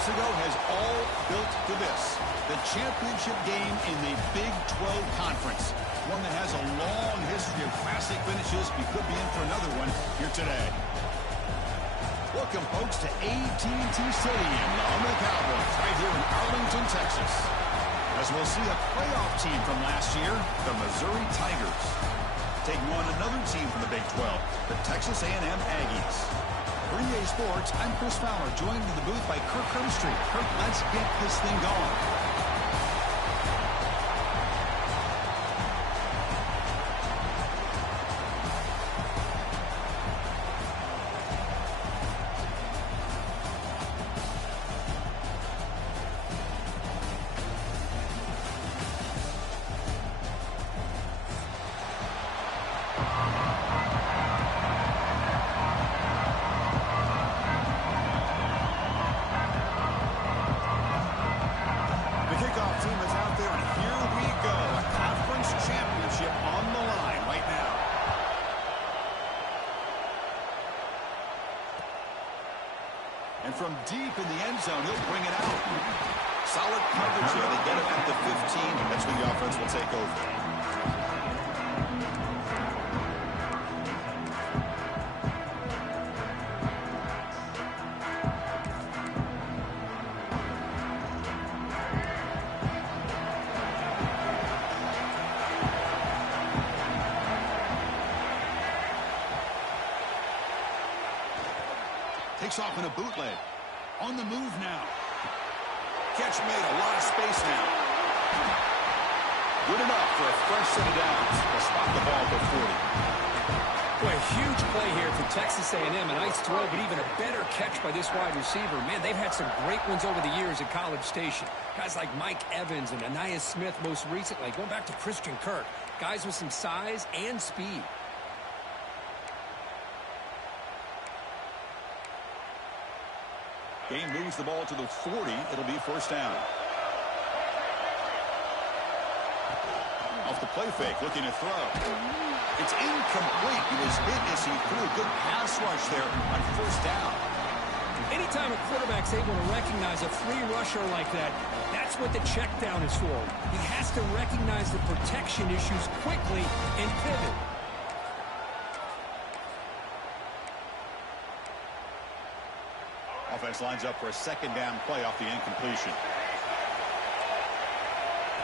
months ago has all built to this. The championship game in the Big 12 Conference. One that has a long history of classic finishes. We could be in for another one here today. Welcome, folks, to AT&T Stadium, the home of the Cowboys, right here in Arlington, Texas. As we'll see a playoff team from last year, the Missouri Tigers. Taking on another team from the Big 12, the Texas A&M Aggies. For EA Sports, I'm Chris Fowler, joined in the booth by Kirk Herbstreit. Kirk, let's get this thing going. And from deep in the end zone, he'll bring it out. Solid coverage here. They get him at the 15. That's when the offense will take over. Takes off in a bootleg. On the move now. Catch made, a lot of space now. Good enough for a fresh set of downs. They'll spot the ball at the 40. Boy, a huge play here for Texas A&M. A nice throw, but even a better catch by this wide receiver. Man, they've had some great ones over the years at College Station. Guys like Mike Evans and Anais Smith most recently. Going back to Christian Kirk. Guys with some size and speed. Game moves the ball to the 40. It'll be first down. Off the play fake, looking to throw. It's incomplete. He was hit as he threw a good pass rush there on first down. Anytime a quarterback's able to recognize a free rusher like that, that's what the check down is for. He has to recognize the protection issues quickly and pivot. Offense lines up for a second down play off the incompletion.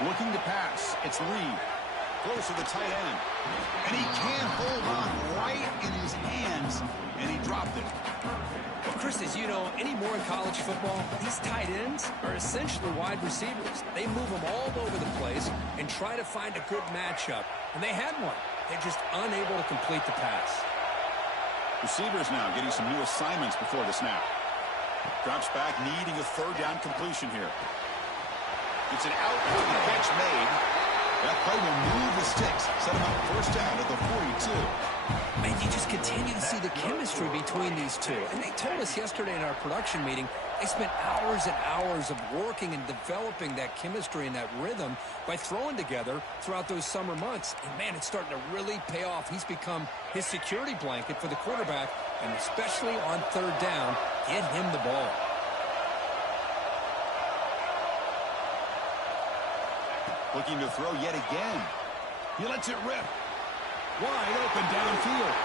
Looking to pass. It's Reed. Close to the tight end. And he can't hold on right in his hands. And he dropped it. Well, Chris, as you know, anymore in college football, these tight ends are essentially wide receivers. They move them all over the place and try to find a good matchup. And they had one. They're just unable to complete the pass. Receivers now getting some new assignments before the snap. Drops back, needing a third down completion here. It's an out with the catch made. That play will move the sticks. Set him up first down at the 42. Man, you just continue to see the chemistry between these two. And they told us yesterday in our production meeting, they spent hours and hours of working and developing that chemistry and that rhythm by throwing together throughout those summer months. And, man, it's starting to really pay off. He's become his security blanket for the quarterback, and especially on third down, get him the ball. Looking to throw yet again. He lets it rip. Wide open downfield.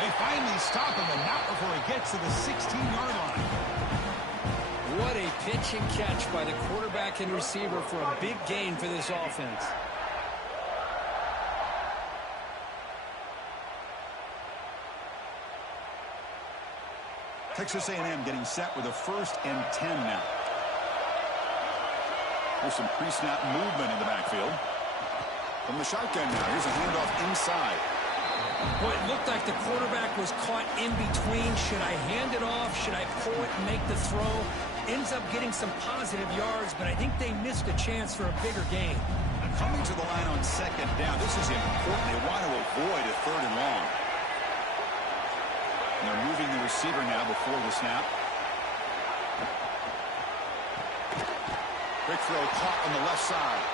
They finally stop him, and not before he gets to the 16-yard line. What a pitch and catch by the quarterback and receiver for a big gain for this offense. Texas A&M getting set with a 1st and 10 now. There's some pre-snap movement in the backfield. From the shotgun now, here's a handoff inside. Well, it looked like the quarterback was caught in between. Should I hand it off? Should I pull it and make the throw? Ends up getting some positive yards, but I think they missed a chance for a bigger gain. Coming to the line on second down, this is important. They want to avoid a third and long. And they're moving the receiver now before the snap. Quick throw caught on the left side.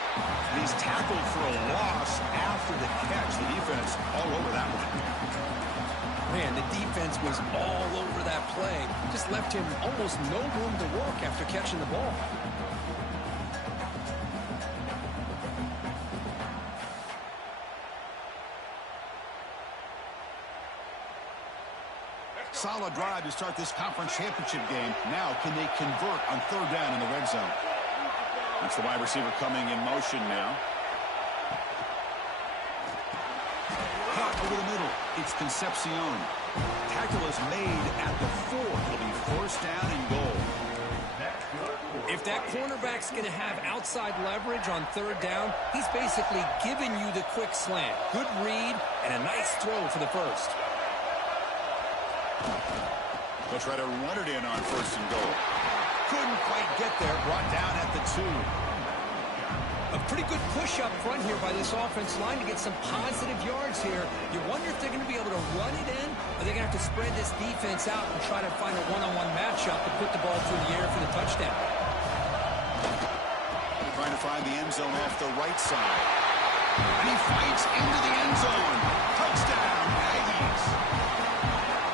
He's tackled for a loss after the catch. The defense all over that one. Man, the defense was all over that play. Just left him almost no room to work after catching the ball. Solid drive to start this conference championship game. Now, can they convert on third down in the red zone? That's the wide receiver coming in motion now. Caught over the middle. It's Concepcion. Tackle is made at the 4. It'll be first down and goal. If that cornerback's going to have outside leverage on third down, he's basically giving you the quick slant. Good read and a nice throw for the first. They'll try to run it in on first and goal. Couldn't quite get there. Brought down at the 2. A pretty good push up front here by this offensive line to get some positive yards here. You wonder if they're going to be able to run it in, or they're going to have to spread this defense out and try to find a one-on-one matchup to put the ball through the air for the touchdown. Trying to find the end zone off the right side. And he fights into the end zone. Touchdown, Aggies.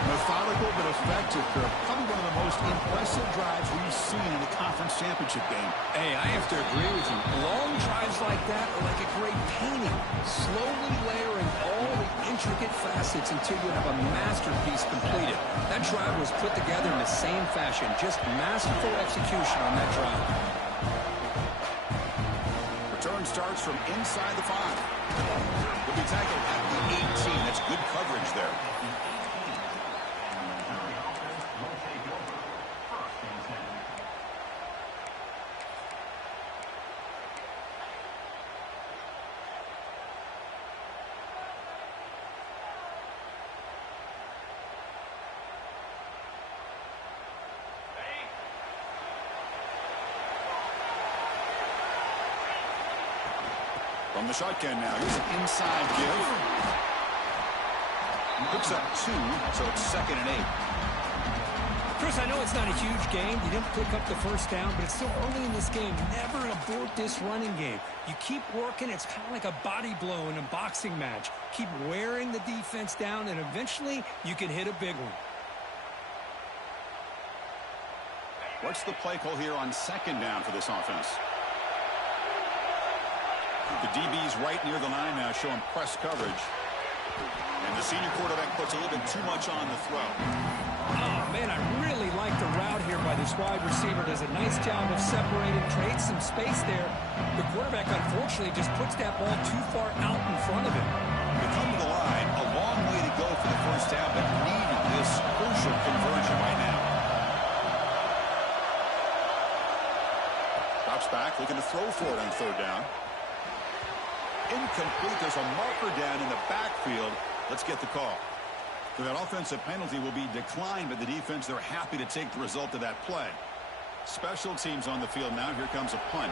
Methodical but effective, Kirk. Probably one of the most impressive drives we've seen in a conference championship game. Hey, I have to agree with you. Long drives like that are like a great painting. Slowly layering all the intricate facets until you have a masterpiece completed. That drive was put together in the same fashion. Just masterful execution on that drive. Return starts from inside the 5. Will be tackled at the 18. That's good coverage there. From the shotgun now, here's an inside give. Picks up 2, so it's 2nd and 8. Chris, I know it's not a huge game. You didn't pick up the first down, but it's still early in this game. Never abort this running game. You keep working. It's kind of like a body blow in a boxing match. Keep wearing the defense down, and eventually you can hit a big one. What's the play call here on 2nd down for this offense? The DB's right near the line now, showing press coverage. And the senior quarterback puts a little bit too much on the throw. Oh, man, I really like the route here by this wide receiver. Does a nice job of separating, creates some space there. The quarterback, unfortunately, just puts that ball too far out in front of him. They come to the line, a long way to go for the first down, but needed this crucial conversion right now. Drops back, looking to throw for it on third down. Incomplete. There's a marker down in the backfield. Let's get the call. So that offensive penalty will be declined by the defense. They're happy to take the result of that play. Special teams on the field now. Here comes a punt.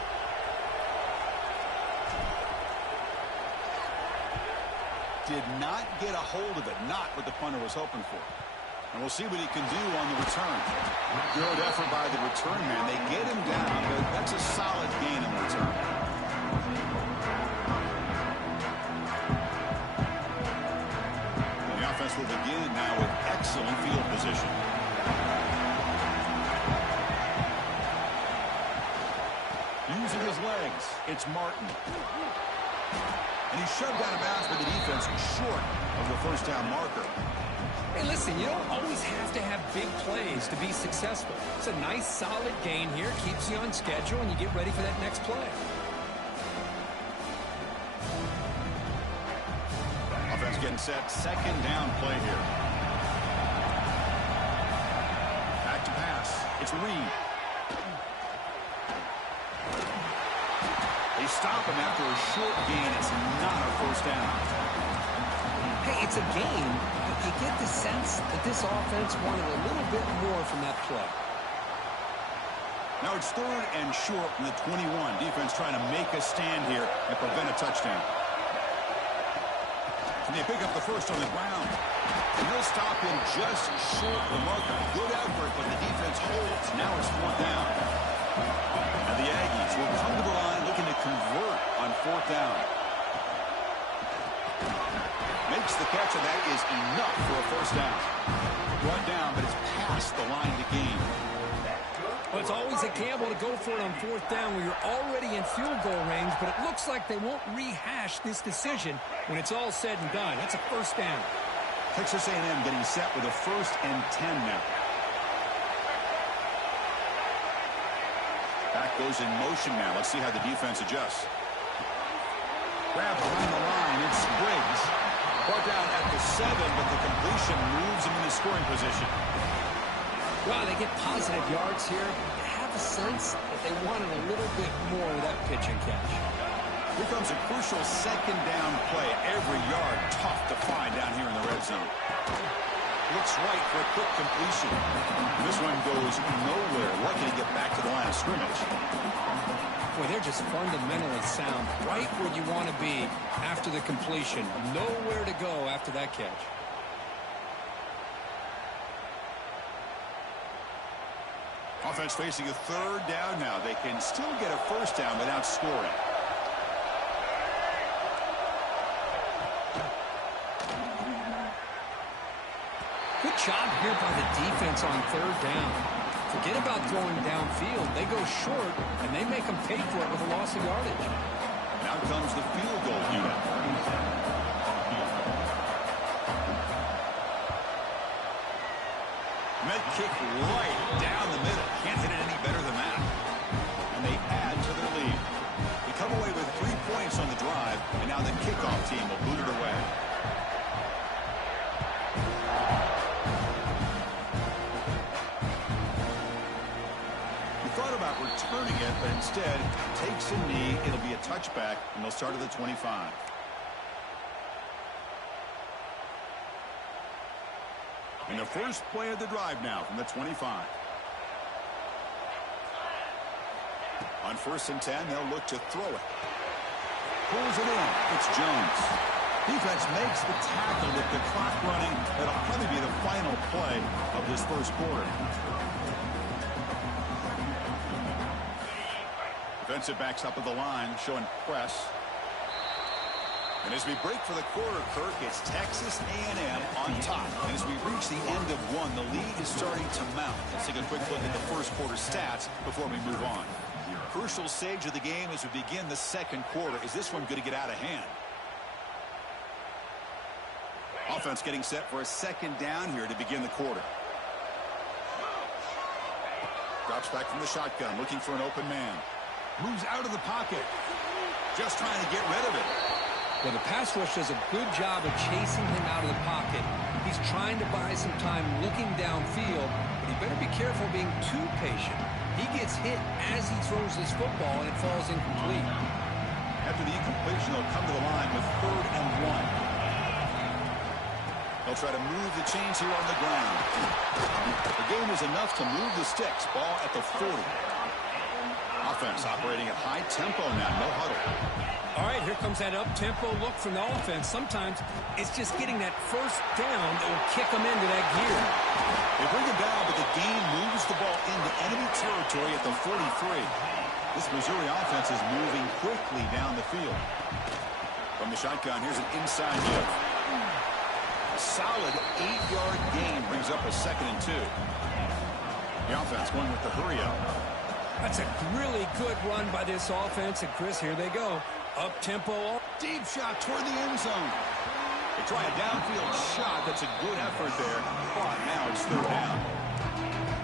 Did not get a hold of it. Not what the punter was hoping for. And we'll see what he can do on the return. Good effort by the return man. They get him down, but that's a solid gain in the return. Offense will begin now with excellent field position. Using his legs, it's Martin. And he's shoved out of bounds by the defense short of the first down marker. Hey, listen, you don't always have to have big plays to be successful. It's a nice, solid gain here. Keeps you on schedule, and you get ready for that next play. Getting set, 2nd down play here. Back to pass. It's Reed. They stop him after a short gain. It's not a first down. Hey, it's a gain, but you get the sense that this offense wanted a little bit more from that play. Now it's 3rd and short from the 21. Defense trying to make a stand here and prevent a touchdown. And they pick up the first on the ground. And they'll stop him just short of the marker. Good effort, but the defense holds. Now it's 4th down. And the Aggies will come fourth down. Makes the catch, and that is enough for a first down. Brought down, but it's past the line to gain. Well, it's always a gamble to go for it on fourth down where you're already in field goal range, but it looks like they won't rehash this decision when it's all said and done. That's a first down. Texas A&M getting set with a 1st and 10 now. Back goes in motion now. Let's see how the defense adjusts. Grab behind the line. It's Briggs. Brought down at the 7, but the completion moves him into scoring position. Well, they get positive yards here. They have a sense that they wanted a little bit more of that pitch and catch. Here comes a crucial second down play. Every yard tough to find down here in the red zone. Looks right for a quick completion. This one goes nowhere. Lucky to get back to the line of scrimmage. Boy, they're just fundamentally sound. Right where you want to be after the completion. Nowhere to go after that catch. Offense facing a 3rd down now. They can still get a first down without scoring. Good job here by the defense on 3rd down. Forget about throwing downfield. They go short, and they make them pay for it with a loss of yardage. Now comes the field goal unit. Med kick right down the middle. Can't hit it any better than that. And they add to their lead. They come away with 3 points on the drive, and now the kickoff team will boot it away. We thought about returning it, but instead takes a knee. It'll be a touchback, and they'll start at the 25. And the first play of the drive now from the 25. On 1st and 10, they'll look to throw it. Pulls it in. It's Jones. Defense makes the tackle with the clock running. That'll probably be the final play of this first quarter. Defensive backs up at the line, showing press. And as we break for the quarter, Kirk, it's Texas A&M on top. And as we reach the end of one, the lead is starting to mount. Let's take a quick look at the first quarter stats before we move on. Crucial stage of the game as we begin the second quarter. Is this one going to get out of hand? Offense getting set for a 2nd down here to begin the quarter. Drops back from the shotgun, looking for an open man. Moves out of the pocket. Just trying to get rid of it. Well, the pass rush does a good job of chasing him out of the pocket. He's trying to buy some time looking downfield, but he better be careful being too patient. He gets hit as he throws this football, and it falls incomplete. After the incompletion, they'll come to the line with 3rd and 1. They'll try to move the chains here on the ground. The game is enough to move the sticks. Ball at the 40. Offense operating at high tempo now. No huddle. All right, here comes that up-tempo look from the offense. Sometimes it's just getting that first down that will kick them into that gear. They bring it down, but the game moves the ball into enemy territory at the 43. This Missouri offense is moving quickly down the field. From the shotgun, here's an inside look. A solid 8-yard gain brings up a 2nd and 2. The offense going with the hurry-up. That's a really good run by this offense. And, Chris, here they go. Up-tempo. Deep shot toward the end zone. They try a downfield shot. That's a good effort there. But now it's 3rd down.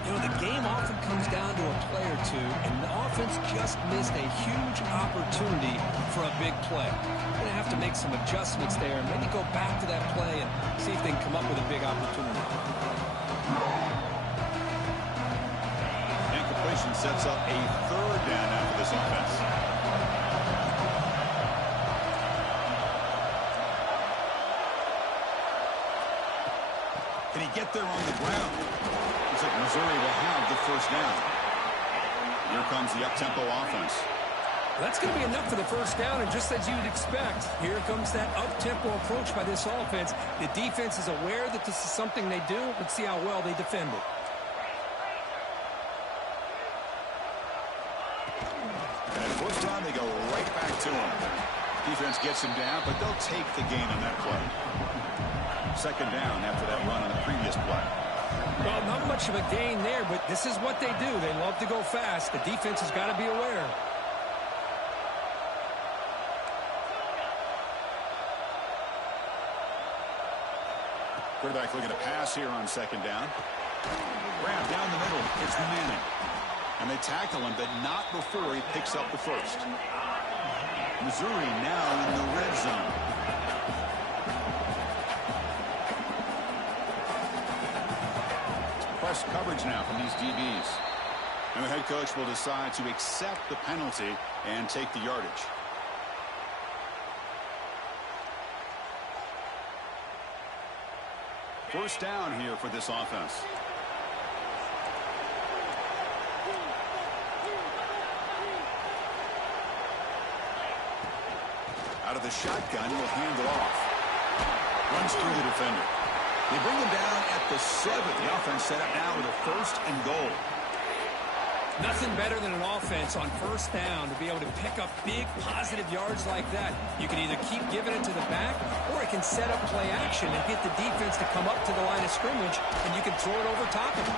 You know, the game often comes down to a play or two, and the offense just missed a huge opportunity for a big play. They're going to have to make some adjustments there and maybe go back to that play and see if they can come up with a big opportunity. Incompletion sets up a 3rd down now for this offense. Can he get there on the ground? Looks like Missouri will have the first down. Here comes the up-tempo offense. That's going to be enough for the first down, and just as you'd expect, here comes that up-tempo approach by this offense. The defense is aware that this is something they do. Let's see how well they defend it. And at first down, they go right back to him. Defense gets him down, but they'll take the gain on that play. Second down after that run on the previous play. Well, not much of a gain there, but this is what they do. They love to go fast. The defense has got to be aware. Quarterback looking to pass here on second down. Grab down the middle. It's Manning. And they tackle him, but not before he picks up the first. Missouri now in the red zone. Press coverage now from these DBs. And the head coach will decide to accept the penalty and take the yardage. First down here for this offense. Out of the shotgun, he'll hand it off. Runs through the defender. They bring him down at the 7. The offense set up now with a first and goal. Nothing better than an offense on first down to be able to pick up big positive yards like that. You can either keep giving it to the back, or it can set up play action and get the defense to come up to the line of scrimmage, and you can throw it over top of them.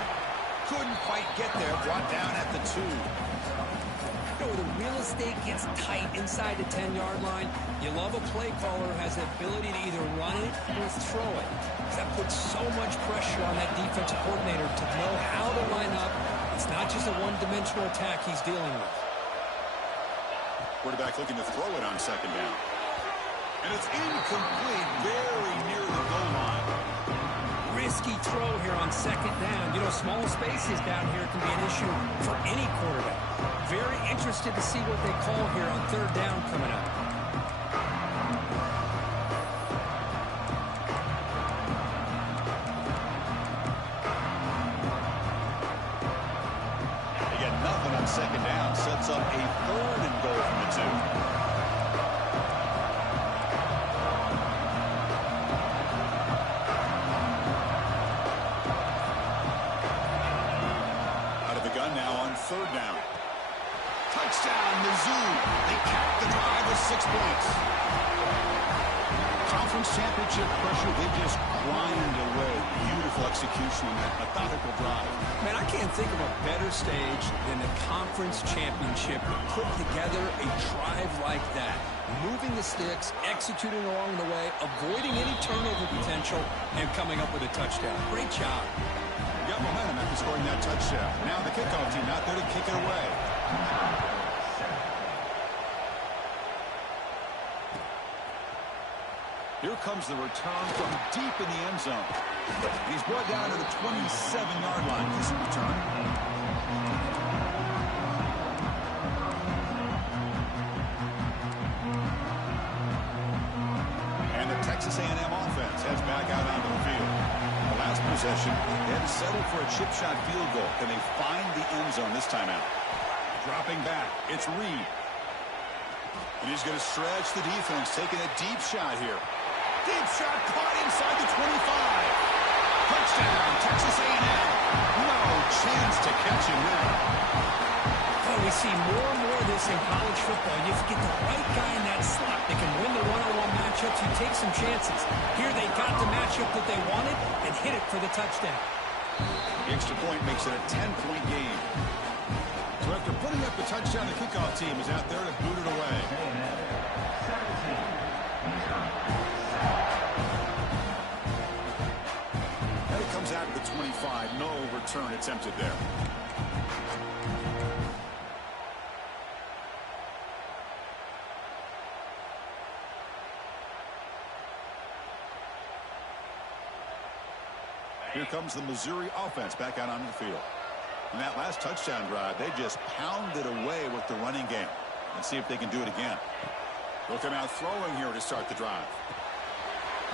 Couldn't quite get there. Brought down at the 2. The real estate gets tight inside the 10-yard line. You love a play caller who has the ability to either run it or throw it. That puts so much pressure on that defensive coordinator to know how to line up. It's not just a one-dimensional attack he's dealing with. Quarterback looking to throw it on second down. And it's incomplete, very near the goal line. Risky throw here on second down. You know, small spaces down here can be an issue for any quarterback. Very interested to see what they call here on third down coming up. They get nothing on second down. Sets up a third and goal from the 2. Third down. Touchdown, Mizzou. They cap the drive with 6 points. Conference championship pressure, they just grind away. Beautiful execution on that methodical drive. Man, I can't think of a better stage than the conference championship to put together a drive like that. Moving the sticks, executing along the way, avoiding any turnover potential, and coming up with a touchdown. Great job. Got momentum after scoring that touchdown. Now the kickoff team out there to kick it away. Here comes the return from deep in the end zone. He's brought down to the 27-yard line. This return. And the Texas A&M offense heads back out onto the field. Last possession, they had to settle for a chip shot field goal. Can they find the end zone this time out? Dropping back, it's Reed. And he's going to stretch the defense, taking a deep shot here. Deep shot caught inside the 25. Touchdown, Texas A&M. No chance to catch him there. Oh, we see more and more of this in college football. You get the right guy in that slot that can win the one-on-one matchups. You take some chances. Here they got the matchup that they wanted and hit it for the touchdown. The extra point makes it a 10-point game. So after putting up the touchdown, the kickoff team is out there to boot it away. And it comes out of the 25. No return attempted there. Here comes the Missouri offense back out onto the field. In that last touchdown drive, they just pounded away with the running game. Let's see if they can do it again. They'll come out throwing here to start the drive.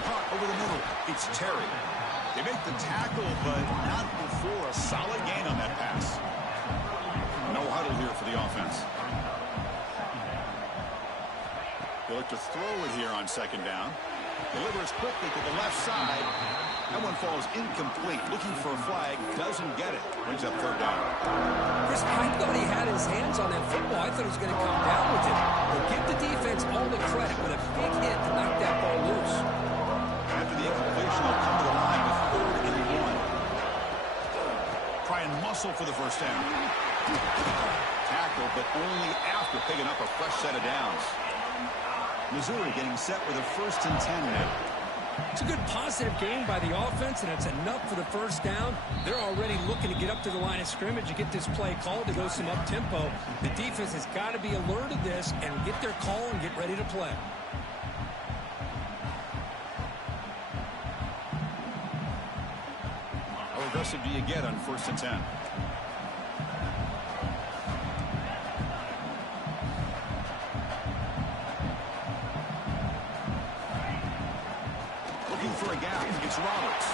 Caught over the middle. It's Terry. They make the tackle, but not before a solid gain on that pass. No huddle here for the offense. They look to throw it here on second down. Delivers quickly to the left side. That one falls incomplete. Looking for a flag. Doesn't get it. Brings up third down. Chris, I thought he had his hands on that football. I thought he was going to come down with it. effective. But give the defense all the credit with a big hit to knock that ball loose. After the incompletion, they'll come to the line with 3rd and 1. Try and muscle for the first down. Tackle, but only after picking up a fresh set of downs. Missouri getting set with a 1st and 10 now. It's a good positive game by the offense, and it's enough for the first down. They're already looking to get up to the line of scrimmage and get this play called to go some up-tempo. The defense has got to be alert of this and get their call and get ready to play. How aggressive do you get on 1st and 10? For a gap, it's Roberts.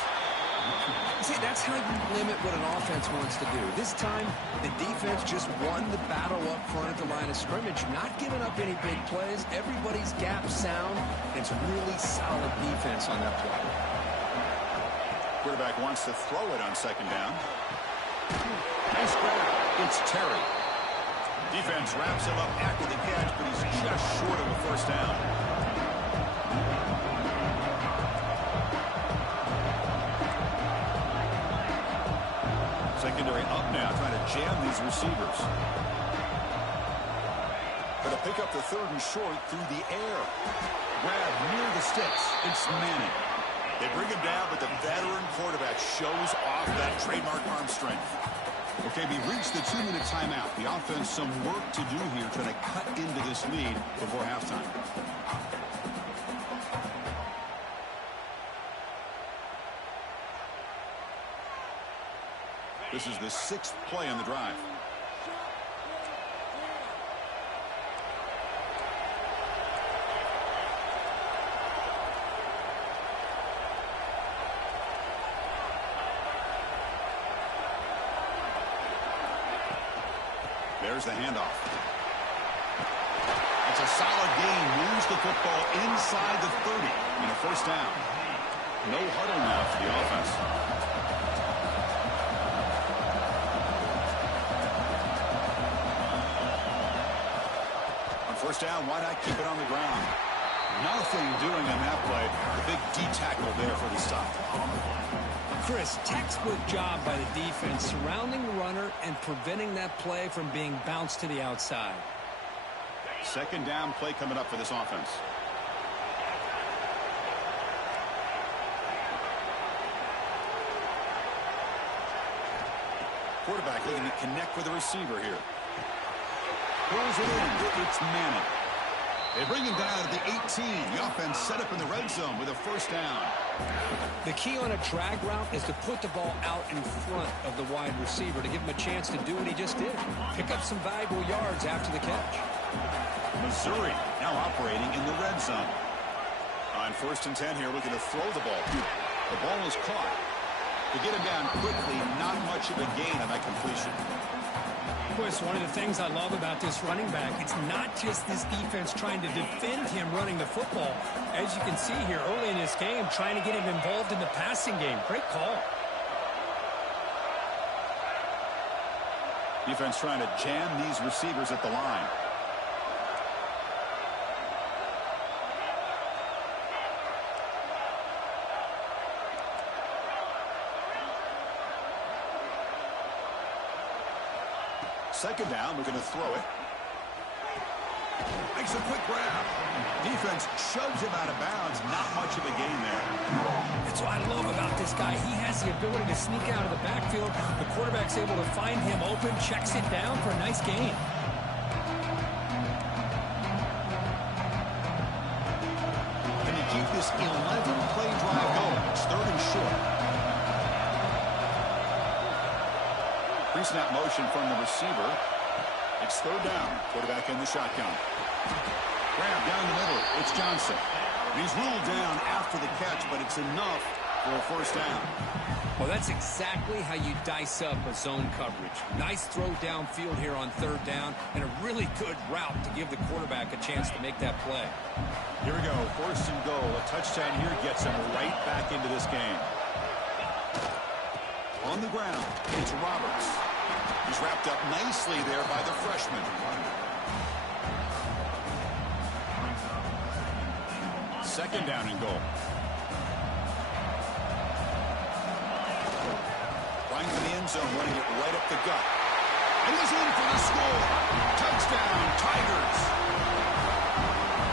See, that's how you limit what an offense wants to do. This time, the defense just won the battle up front at the line of scrimmage, not giving up any big plays. Everybody's gap sound. It's really solid defense on that play. Quarterback wants to throw it on 2nd down. Nice grab. It's Terry. Defense wraps him up after the catch, but he's just short of a first down. Secondary up now, trying to jam these receivers. But to pick up the 3rd and short through the air. Grab near the sticks. It's Manning. They bring him down, but the veteran quarterback shows off that trademark arm strength. Okay, we reached the 2-minute timeout. The offense some work to do here, trying to cut into this lead before halftime. This is the 6th play on the drive. There's the handoff. It's a solid gain. Moves the football inside the 30 and a first down. No huddle now for the offense. First down, why not keep it on the ground? Nothing doing on that play. The big D tackle there for the stop. Chris, textbook job by the defense, surrounding the runner and preventing that play from being bounced to the outside. 2nd down play coming up for this offense. Quarterback looking to connect with the receiver here. Pulls it in. It's Manning. They bring him down at the 18. The offense set up in the red zone with a first down. The key on a drag route is to put the ball out in front of the wide receiver to give him a chance to do what he just did. Pick up some valuable yards after the catch. Missouri now operating in the red zone. On 1st and 10 here, looking to throw the ball. The ball is caught. To get him down quickly, not much of a gain on that completion. Chris, one of the things I love about this running back, it's not just this defense trying to defend him running the football. As you can see here early in this game, trying to get him involved in the passing game. Great call. Defense trying to jam these receivers at the line. Second down, we're going to throw it. Makes a quick grab. Defense shoves him out of bounds. Not much of a gain there. That's what I love about this guy. He has the ability to sneak out of the backfield. The quarterback's able to find him open, checks it down for a nice gain. Can you keep this 11-play drive going? It's 3rd and short. Pre-snap motion from the receiver. It's 3rd down. Quarterback in the shotgun. Grab down the middle. It's Johnson. He's ruled down after the catch, but it's enough for a first down. Well, that's exactly how you dice up a zone coverage. Nice throw downfield here on 3rd down, and a really good route to give the quarterback a chance to make that play. Here we go. 1st and goal. A touchdown here gets him right back into this game. On the ground, it's Roberts. He's wrapped up nicely there by the freshman. second down and goal. Finds the end zone, running it right up the gut. And he's in for the score. Touchdown, Tigers.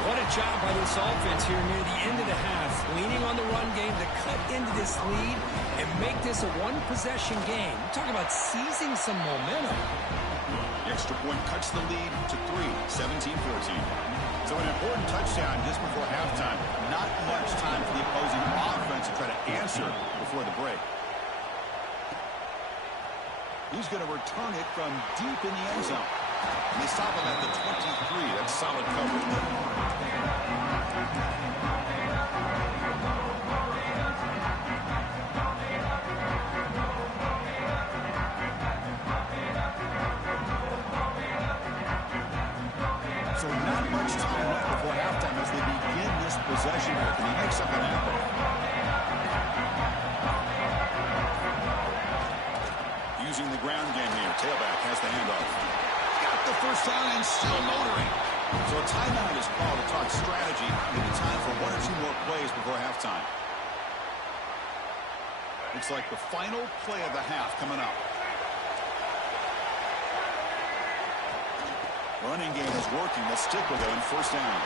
What a job by this offense here near the end of the half, leaning on the run game to cut into this lead and make this a one-possession game. Talk about seizing some momentum. The extra point cuts the lead to 3, 17-14. So an important touchdown just before halftime. Not much time for the opposing offense to try to answer before the break. He's going to return it from deep in the end zone. And they stop him at the 23. That's solid coverage. So not much time left before halftime as they begin this possession here. Can he make something happen? Using the ground game here. Tailback has the handoff. Got the first down and still motoring. So a timeout is called to talk strategy. Maybe time for 1 or 2 more plays before halftime. Looks like the final play of the half coming up. Running game is working. Let's stick with it on first down.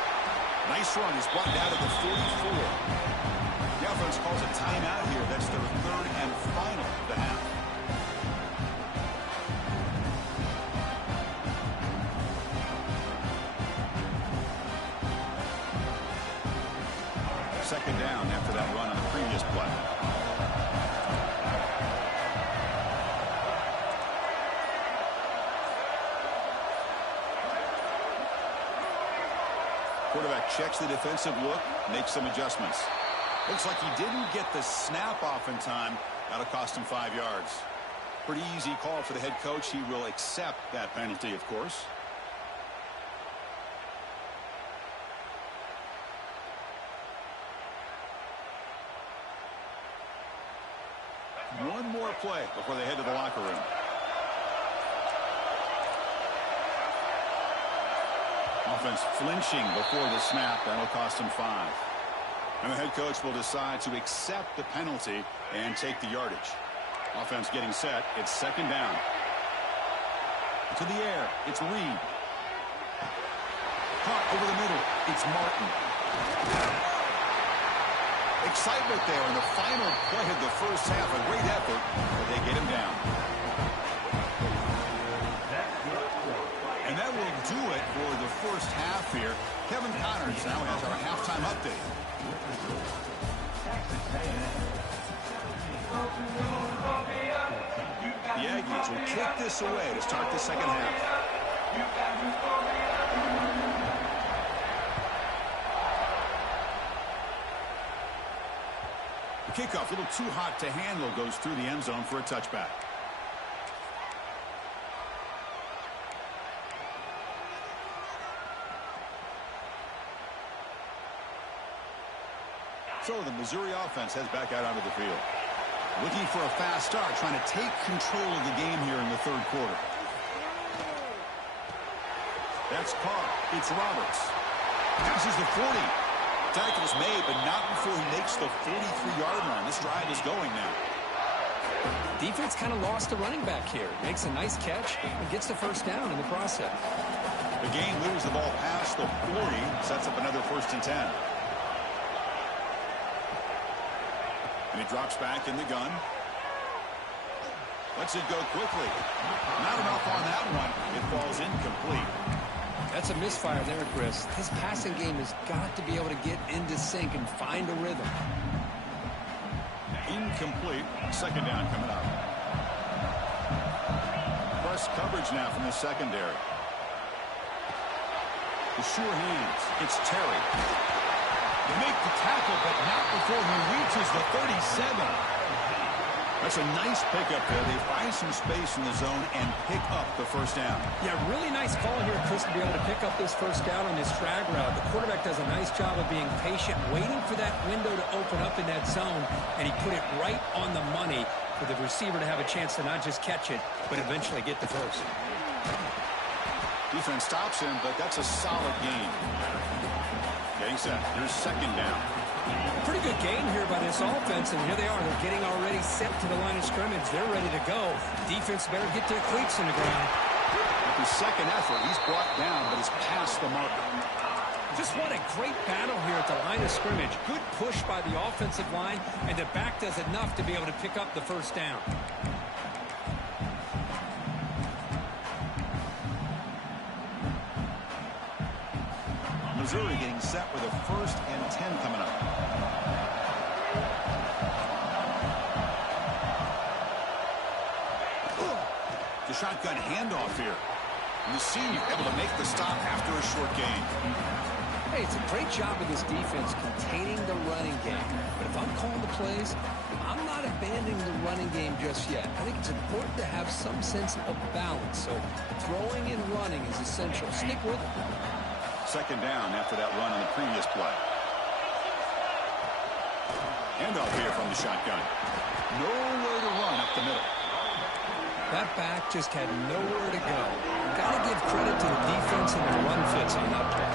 Nice run. He's brought down to the 44. The offense calls a timeout here. That's their third and final of the half. Second down after that run on the previous play. Quarterback checks the defensive look, makes some adjustments. Looks like he didn't get the snap off in time. That'll cost him 5 yards. Pretty easy call for the head coach. He will accept that penalty, of course. One more play before they head to the locker room. Offense flinching before the snap. That'll cost him 5. And the head coach will decide to accept the penalty and take the yardage. Offense getting set. It's second down. To the air. It's Reed. Caught over the middle. It's Martin. Excitement there in the final play of the first half. A great effort, but they get him down. And that will do it for the first half here. Kevin Connors now has our halftime update. The Aggies will kick this away to start the second half. The kickoff, a little too hot to handle, goes through the end zone for a touchback. So the Missouri offense heads back out onto the field. Looking for a fast start, trying to take control of the game here in the third quarter. That's Carr. It's Roberts. Passes the 40. Tackle's made, but not before he makes the 43-yard line. This drive is going now. Defense kind of lost a running back here. Makes a nice catch and gets the first down in the process. The game moves the ball past the 40. Sets up another 1st and 10. And he drops back in the gun. Lets it go quickly. Not enough on that one. It falls incomplete. That's a misfire there, Chris. His passing game has got to be able to get into sync and find a rhythm. Incomplete. Second down coming up. Press coverage now from the secondary. The sure hands. It's Terry. They make the tackle, but not before he reaches the 37. That's a nice pickup there. They find some space in the zone and pick up the first down. Yeah, really nice call here, Chris, to be able to pick up this first down on this drag route. The quarterback does a nice job of being patient, waiting for that window to open up in that zone, and he put it right on the money for the receiver to have a chance to not just catch it, but eventually get the first. Defense stops him, but that's a solid gain. Getting set. Here's second down. Pretty good gain here by this offense, and here they are. They're getting already set to the line of scrimmage. They're ready to go. Defense better get their cleats in the ground. With his second effort, he's brought down, but he's past the mark. Just what a great battle here at the line of scrimmage. Good push by the offensive line, and the back does enough to be able to pick up the first down. Missouri getting set with a 1st and 10 coming up. The shotgun handoff here. And the senior able to make the stop after a short gain. Hey, it's a great job of this defense containing the running game. But if I'm calling the plays, I'm not abandoning the running game just yet. I think it's important to have some sense of balance. So throwing and running is essential. Stick with it. Second down after that run on the previous play. Handoff here from the shotgun. Nowhere to run up the middle. That back just had nowhere to go. Got to give credit to the defense and the run fits on that play.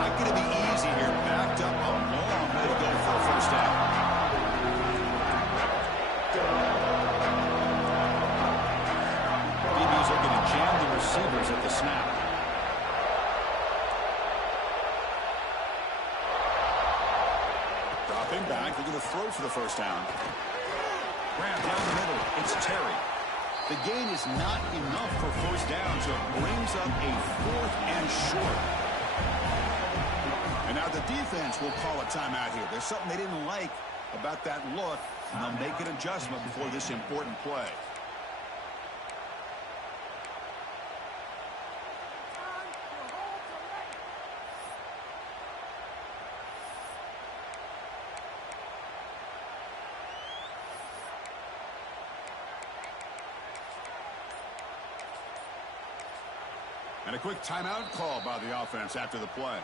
Not going to be easy here. Backed up a long way to go for a first down. DBs are going to jam the receivers at the snap. Dropping back. They're going to throw for the first down. Grab down the middle. It's Terry. The gain is not enough for first down, so it brings up a 4th and short. And now the defense will call a timeout here. There's something they didn't like about that look, and they'll make an adjustment before this important play. And a quick timeout call by the offense after the play.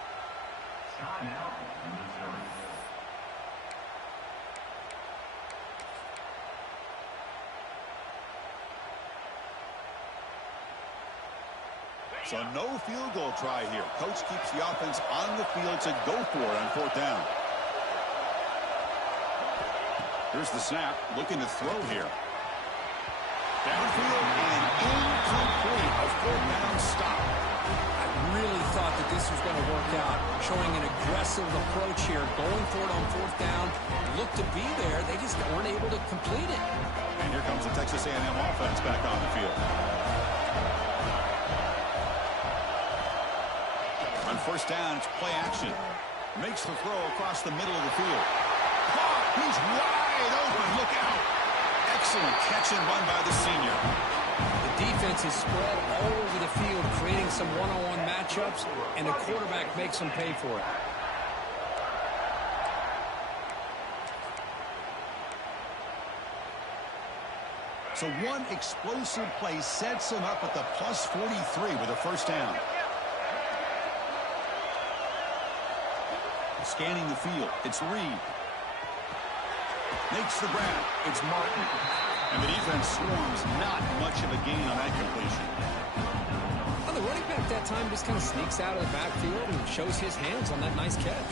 So no field goal try here. Coach keeps the offense on the field to go for it on 4th down. Here's the snap. Looking to throw here. Downfield and incomplete. A 4th down stop. I really thought that this was going to work out, showing an aggressive approach here, going for it on 4th down. Looked to be there. They just weren't able to complete it. And here comes the Texas A&M offense back on the field. On 1st down, it's play action. Makes the throw across the middle of the field. Caught! He's wide open. Look out. Excellent catch and run by the senior. The defense is spread all over the field, creating some one-on-one matchups, and the quarterback makes them pay for it. So one explosive play sets him up at the plus 43 with a first down. Scanning the field, it's Reed. Makes the grab, it's Martin. And the defense swarms, not much of a gain on that completion. Well, the running back that time just kind of sneaks out of the backfield and shows his hands on that nice catch.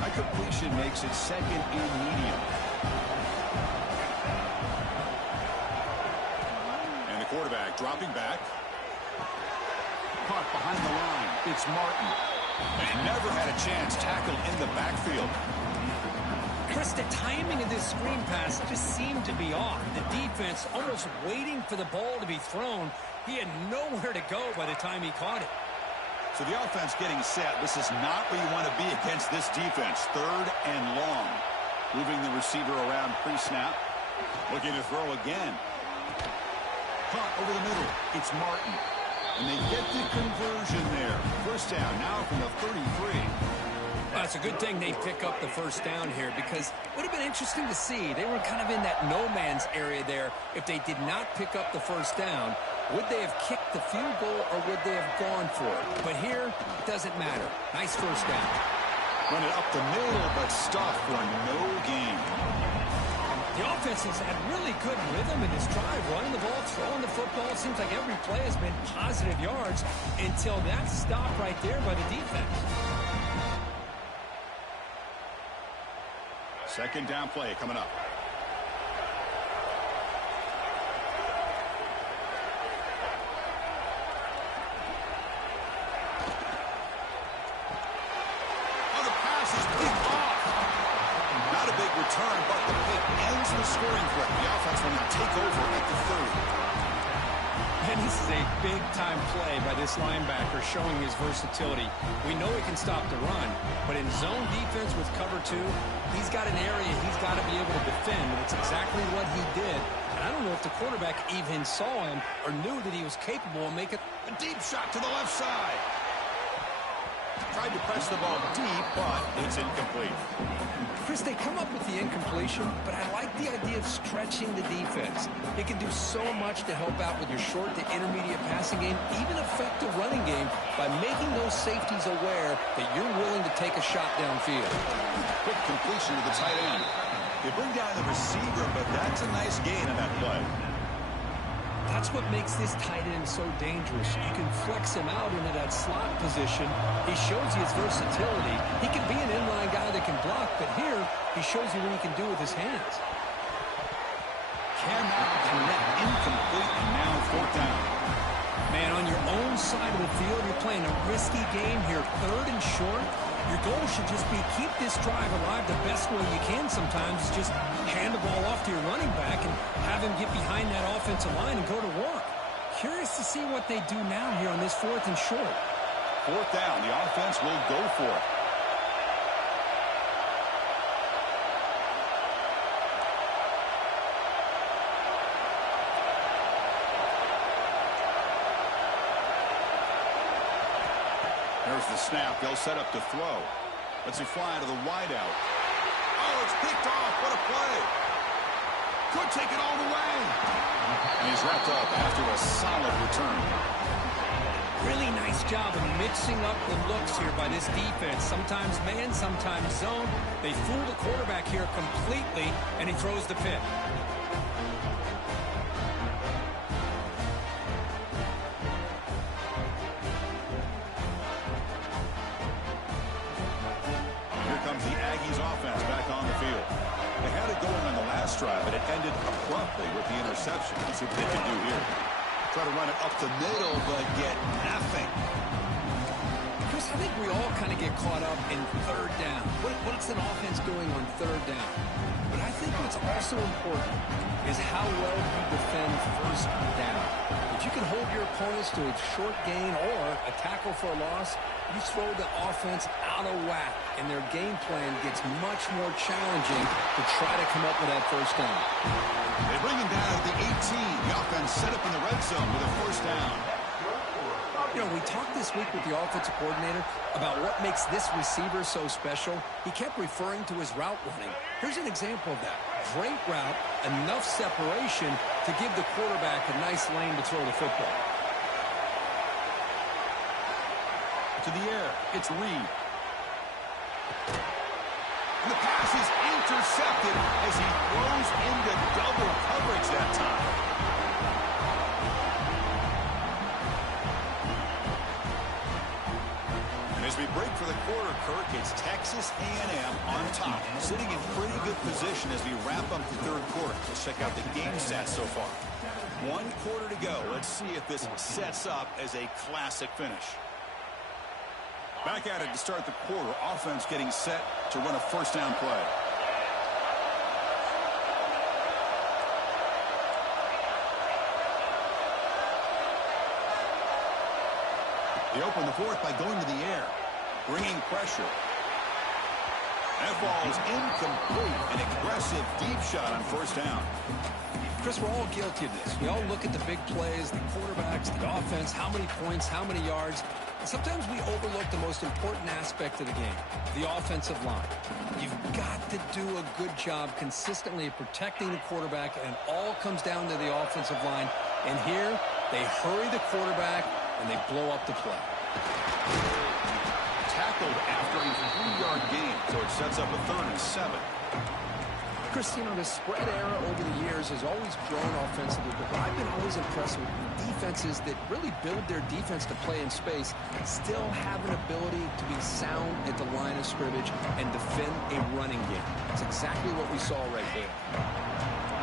That completion makes it 2nd and medium. And the quarterback dropping back. Caught behind the line. It's Martin. And never had a chance tackled in the backfield. Chris, the timing of this screen pass just seemed to be off. The defense almost waiting for the ball to be thrown. He had nowhere to go by the time he caught it. So the offense getting set. This is not where you want to be against this defense. 3rd and long. Moving the receiver around pre-snap. Looking to throw again. Caught over the middle. It's Martin. And they get the conversion there. First down now from the 33. Well, it's a good thing they pick up the first down here, because it would have been interesting to see. They were kind of in that no-man's area there. If they did not pick up the first down, would they have kicked the field goal or would they have gone for it? But here, it doesn't matter. Nice first down. Run it up the middle, but stopped for no gain. The offense has had really good rhythm in this drive, running the ball, throwing the football. It seems like every play has been positive yards until that stop right there by the defense. Second down play coming up. Return, but the pick ends the scoring threat. The offense will now take over at the 30. And this is a big-time play by this linebacker showing his versatility. We know he can stop the run, but in zone defense with cover 2, he's got an area he's got to be able to defend, and it's exactly what he did. And I don't know if the quarterback even saw him or knew that he was capable of making a deep shot to the left side. Tried to press the ball deep, but it's incomplete. Chris, they come up with the incompletion, but I like the idea of stretching the defense. It can do so much to help out with your short to intermediate passing game, even effective running game, by making those safeties aware that you're willing to take a shot downfield. Quick completion to the tight end. They bring down the receiver, but that's a nice gain on that play. That's what makes this tight end so dangerous. You can flex him out into that slot position. He shows you his versatility. He can be an inline guy that can block, but here he shows you what he can do with his hands. Cannot connect, incomplete, and now fourth down. Man, on your own side of the field, you're playing a risky game here. Third and short. Your goal should just be keep this drive alive the best way you can sometimes. Is just hand the ball off to your running back and have him get behind that offensive line and go to work. Curious to see what they do now here on this fourth and short. Fourth down. The offense will go for it. There's the snap. They'll set up to throw. Let's it fly to the wideout. Oh, it's picked off. What a play. Could take it all the way. And he's wrapped up after a solid return. Really nice job of mixing up the looks here by this defense. Sometimes man, sometimes zone. They fool the quarterback here completely, and he throws the pick. Drive, but it ended abruptly with the interception. Let's see what they can do here. Try to run it up the middle, but get nothing. Chris, I think we all kind of get caught up in third down. What's an offense doing on third down? But I think what's also important is how well you defend first down. If you can hold your opponents to a short gain or a tackle for a loss, you throw the offense out of whack, and their game plan gets much more challenging to try to come up with that first down. They bring him down at the 18. The offense set up in the red zone with a first down. You know, we talked this week with the offensive coordinator about what makes this receiver so special. He kept referring to his route running. Here's an example of that. Great route, enough separation to give the quarterback a nice lane to throw the football. To the air, it's Reed. And the pass is intercepted as he throws into double coverage that time. As we break for the quarter, Kirk, it's Texas A&M on top, sitting in pretty good position as we wrap up the third quarter. Let's check out the game stats so far. 1 quarter to go. Let's see if this sets up as a classic finish. Back at it to start the quarter. Offense getting set to run a first down play. They open the fourth by going to the air, bringing pressure. That ball's incomplete. An aggressive deep shot on first down. Chris, we're all guilty of this. We all look at the big plays, the quarterbacks, the offense, how many points, how many yards. And sometimes we overlook the most important aspect of the game, the offensive line. You've got to do a good job consistently of protecting the quarterback, and it all comes down to the offensive line. And here, they hurry the quarterback, and they blow up the play. Tackled after a 3-yard gain, so it sets up a 3rd and 7. Chris, the spread era over the years has always grown offensively, but I've been always impressed with defenses that really build their defense to play in space, still have an ability to be sound at the line of scrimmage and defend a running game. That's exactly what we saw right there.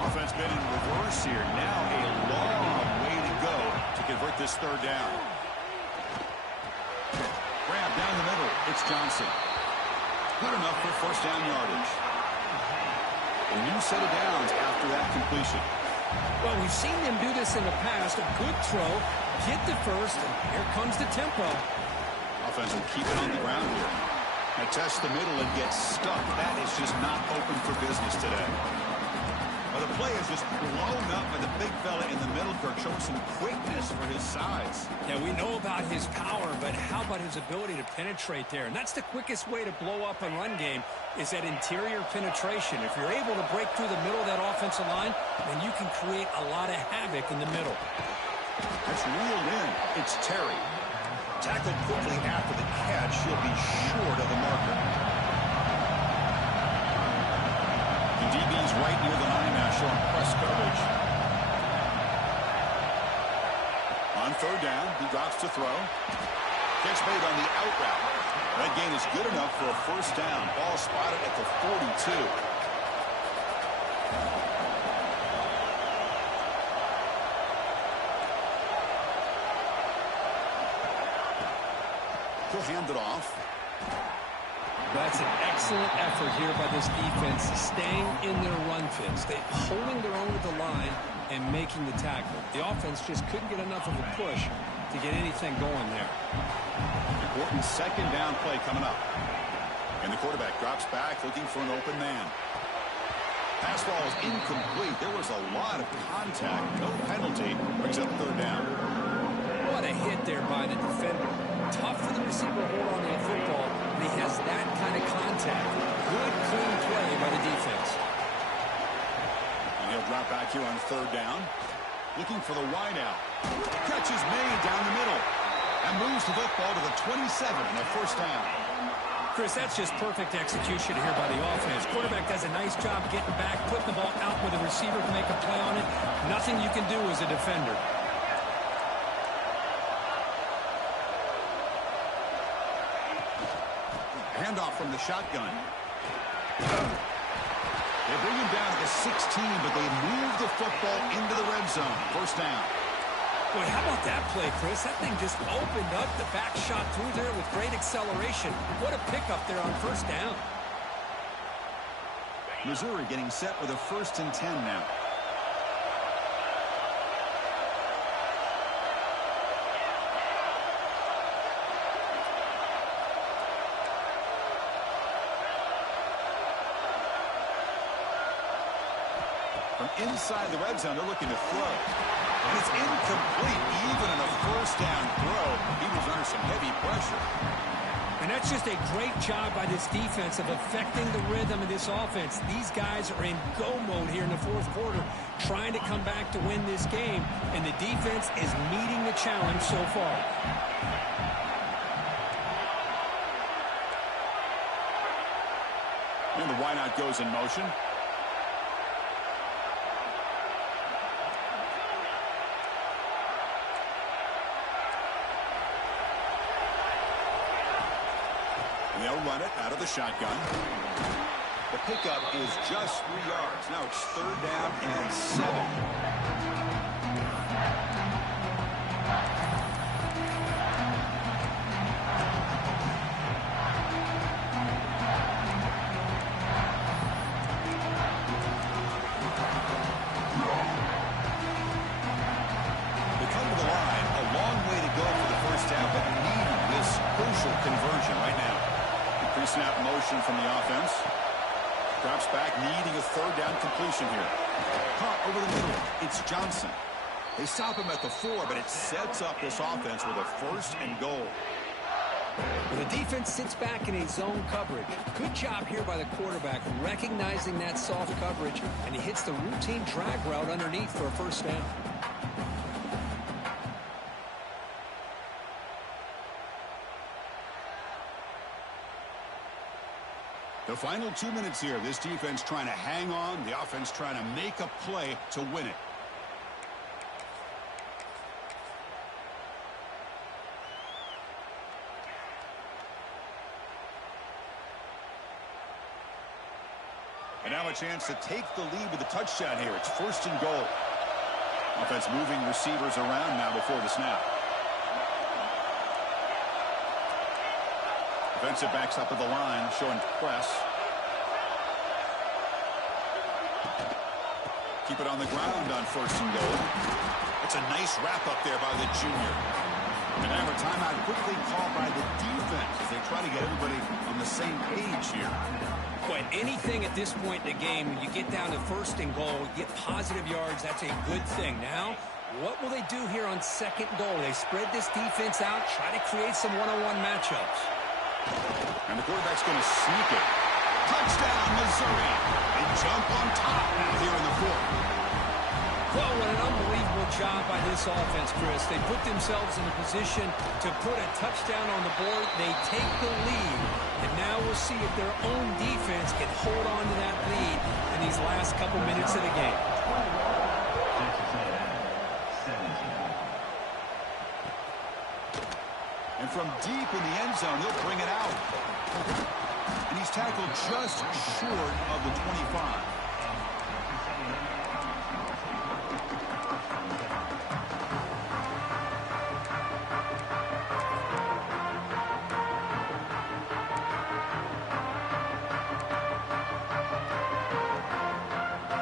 Offense been in reverse here. Now a long way to go to convert this third down. Grab down the middle. It's Johnson. Good enough for first down yardage. A new set of downs after that completion. Well, we've seen them do this in the past. A good throw, get the first, and here comes the tempo. Offense will keep it on the ground here. Now test the middle and get stuck. That is just not open for business today. Well, the play is just blown up by the big fella in the middle. Kirk showing some quickness for his size. Yeah, we know about his power, but how about his ability to penetrate there? And that's the quickest way to blow up a run game is that interior penetration. If you're able to break through the middle of that offensive line, then you can create a lot of havoc in the middle. That's reeled in. It's Terry. Tackled quickly after the catch. He'll be short of the marker. The DB's right near the line now, showing press coverage. On third down, he drops to throw. Catch made on the out route. That gain is good enough for a first down. Ball spotted at the 42. He'll hand it off. That's an excellent effort here by this defense, staying in their run fits. They're holding their own with the line and making the tackle. The offense just couldn't get enough of a push to get anything going there. Important second down play coming up. And the quarterback drops back looking for an open man. Pass ball is incomplete. There was a lot of contact. No penalty. Brings up third down. What a hit there by the defender. Tough for the receiver to hold on to the football, but he has that kind of contact. Good, clean play by the defense. And he'll drop back here on third down. Looking for the wideout. Catch is made down the middle. And moves the football to the 27 and a first down. Chris, that's just perfect execution here by the offense. Quarterback does a nice job getting back, putting the ball out with the receiver to make a play on it. Nothing you can do as a defender. Handoff from the shotgun. They bring him down to the 16, but they move the football into the red zone. First down. Boy, how about that play, Chris? That thing just opened up. The back shot through there with great acceleration. What a pickup there on first down. Missouri getting set with a 1st and 10 now. From inside the red zone, they're looking to throw. And it's incomplete, even in a first down throw. He was under some heavy pressure. And that's just a great job by this defense of affecting the rhythm of this offense. These guys are in go mode here in the fourth quarter, trying to come back to win this game. And the defense is meeting the challenge so far. And the wideout goes in motion. They'll run it out of the shotgun. The pickup is just 3 yards. Now it's third down and 7. They come to the line. A long way to go for the first down, but need this crucial conversion right now. Pre-snap motion from the offense. Drops back, needing a third down completion here. Caught over the middle. It's Johnson. They stop him at the 4, but it sets up this offense with a 1st and goal. Well, the defense sits back in a zone coverage. Good job here by the quarterback, recognizing that soft coverage, and he hits the routine drag route underneath for a first down. The final 2 minutes here. This defense trying to hang on. The offense trying to make a play to win it. And now a chance to take the lead with a touchdown here. It's 1st and goal. Offense moving receivers around now before the snap. Defensive backs up at the line, showing press. Keep it on the ground on 1st and goal. It's a nice wrap up there by the junior. And now a timeout quickly called by the defense as they try to get everybody on the same page here. But anything at this point in the game, when you get down to 1st and goal, get positive yards, that's a good thing. Now, what will they do here on 2nd goal? They spread this defense out, try to create some one-on-one matchups. And the quarterback's going to sneak it. Touchdown, Missouri. They jump on top now here in the 4th. Well, what an unbelievable job by this offense, Chris. They put themselves in a position to put a touchdown on the board. They take the lead. And now we'll see if their own defense can hold on to that lead in these last couple minutes of the game. And from deep in the end zone, he'll bring it out. And he's tackled just short of the 25.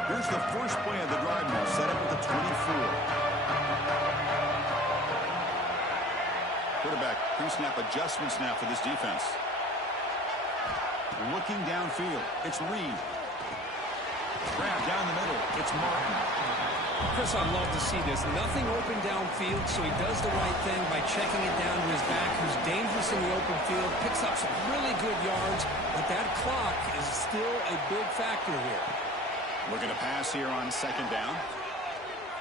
Here's the first play of the drive now, set up at the 24. Quarterback pre-snap adjustments now for this defense. Looking downfield, it's Reed. Grab down the middle, it's Martin. Chris, I'd love to see this. Nothing open downfield, so he does the right thing by checking it down to his back, who's dangerous in the open field, picks up some really good yards, but that clock is still a big factor here. Looking to pass here on 2nd down.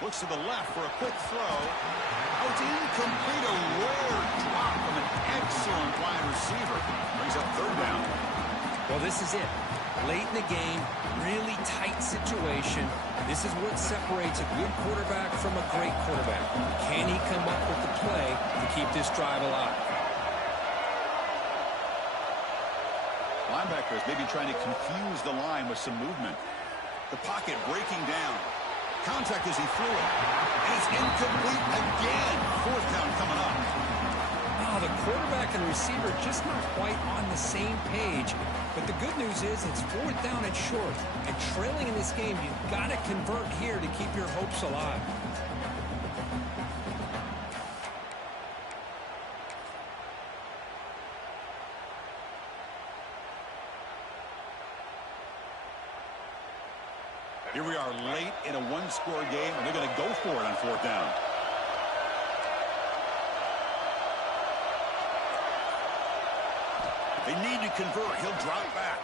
Looks to the left for a quick throw. Oh, it's incomplete. A rare drop from an excellent wide receiver. Brings up 3rd down. Well, this is it. Late in the game, really tight situation. This is what separates a good quarterback from a great quarterback. Can he come up with the play to keep this drive alive? Linebackers maybe trying to confuse the line with some movement. The pocket breaking down. Contact as he threw it. And it's incomplete again. 4th down coming up. Oh, the quarterback and receiver just not quite on the same page. But the good news is it's 4th down and short. And trailing in this game, you've got to convert here to keep your hopes alive. Here we are late in a 1-score game, and they're going to go for it on 4th down. They need to convert. He'll drop back.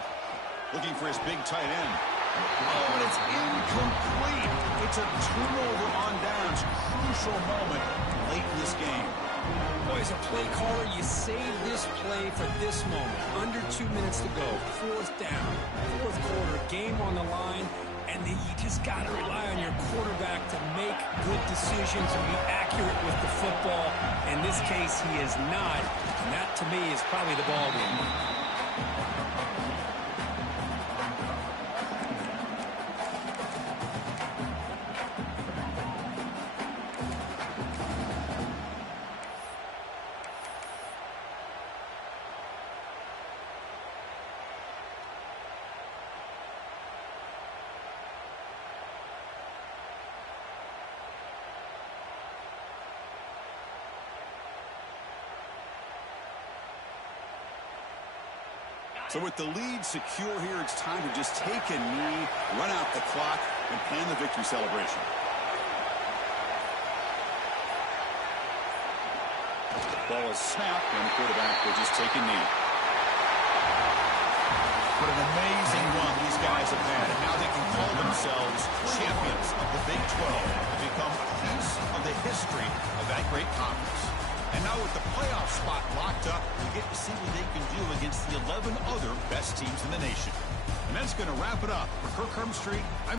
Looking for his big tight end. Oh, and it's incomplete. It's a turnover on downs. Crucial moment late in this game. Boy, as a play caller, you save this play for this moment. Under 2 minutes to go. 4th down. 4th quarter. Game on the line. And then you just got to rely on your quarterback to make good decisions and be accurate with the football. In this case, he is not. And that, to me, is probably the ball game. So with the lead secure here, it's time to just take a knee, run out the clock, and plan the victory celebration. Ball is snapped, and the quarterback will just take a knee. What an amazing run these guys have had, and now they can call themselves champions of the Big 12 and become a piece of the history of that great conference. And now with the playoff spot locked up, we get to see what they can do against the 11 other best teams in the nation. And that's going to wrap it up. For Kirk Herbstreit,